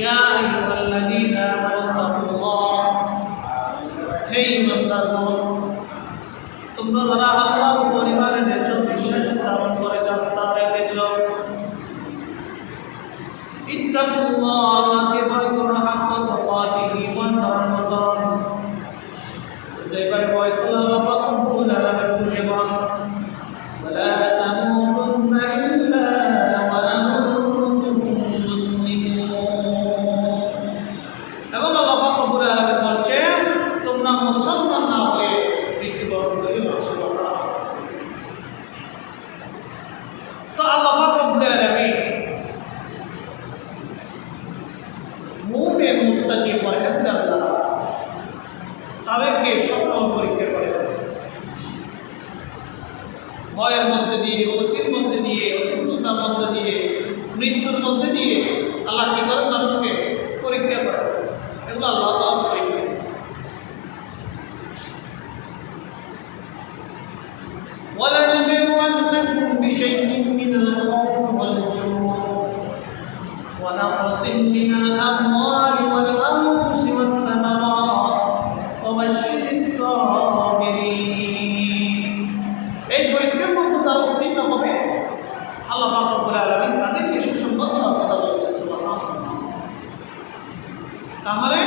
ইয়া আইয়ুহাল্লাযীনা আমানুল্লাহ, হে ঈমানদারগণ, তোমরা যারা আল্লাহর উপর ঈমান এনেছো, বিশ্বাস স্থাপন করেছো, আস্থা রেখেছো, ইত্তাকুল্লাহ, আল্লাহকে ভয় করো, হাক্কা তুকাতিহি, ইমানদারের মতন যেভাবে ভয় করো আল্লাহ পাক রব্বুল আলামিন খুশি হন। ওয়ালা তামুতুন্না ইল্লা ওয়া আনতুম মুসলিমুন। এবং আল্লাহ পাক রব্বুল আলামিন বলছেন, তোমরা মুসলমান না হয়ে মৃত্যুবরণ করিও না। তো আল্লাহ পাক রব্বুল আলামিন মুমিন মুত্তাকি পরহেজগার যারা তাদেরকে সকল পরীক্ষা করে, ভয়ের মধ্যে দিয়ে, অতির মধ্যে দিয়ে, অসুস্থতার মধ্যে দিয়ে, মৃত্যুর মধ্যে দিয়ে আল্লাহ কি করেন? মানুষকে পরীক্ষা করে। এগুলো আল্লাহ তাআলার পরীক্ষা। وَلَنَبْلُوَنَّكُمْ بِشَيْءٍ مِّنَ الْخَوْفِ وَالْجُوعِ وَنَقْصٍ مِّنَ الْأَمْوَالِ وَالْأَنفُسِ وَالثَّمَرَاتِ وَبَشِّرِ الصَّابِرِينَ। এই পরীক্ষার মধ্যে যারা উত্তীর্ণ হবে, আল্লাহ পাক রব্বুল আলামিন তাদেরকে সুসংবাদ দেওয়ার কথা বলেছেন। সুবহানাল্লাহ। তাহলে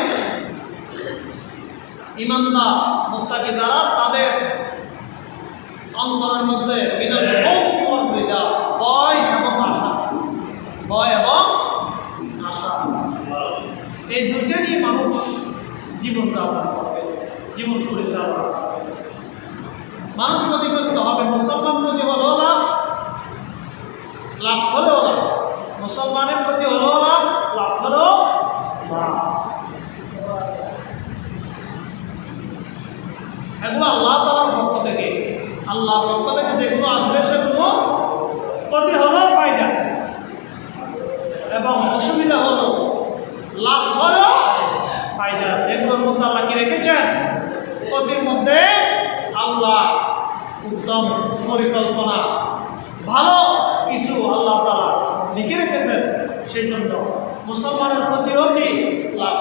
ঈমানদার মুত্তাকি যারা, তাদের অন্তরের মধ্যে মিনাল খাউফি ওয়াল রিজা, ভয় এবং আশা, ভয় এবং আশা, এই দুইটা নিয়ে মানুষ জীবন যাপন করবে, জীবন পরিচালনা করবে। মানুষ ক্ষতিগ্রস্ত হবে, মুসলমান ক্ষতি হলো লাভ, লাভ হলো লাভ, মুসলমানের ক্ষতি হলো লাভ, লাভ হলো লাভ। এগুলো আল্লাহ তাআলার পক্ষ থেকে, আল্লাহর পক্ষ থেকে যেগুলো আসবে সেগুলো ক্ষতি হলো ফায়দা, এবং অসুবিধা হলো লাভ হলো ফায়দা আছে। এগুলোর মধ্যে আল্লাহ কি রেখেছেন? ক্ষতির মধ্যে আল্লাহ উত্তম পরিকল্পনা, ভালো কিছু আল্লাহ তাআলা লিখে রেখেছেন। সেই জন্য মুসলমানের ক্ষতিও কি লাভ।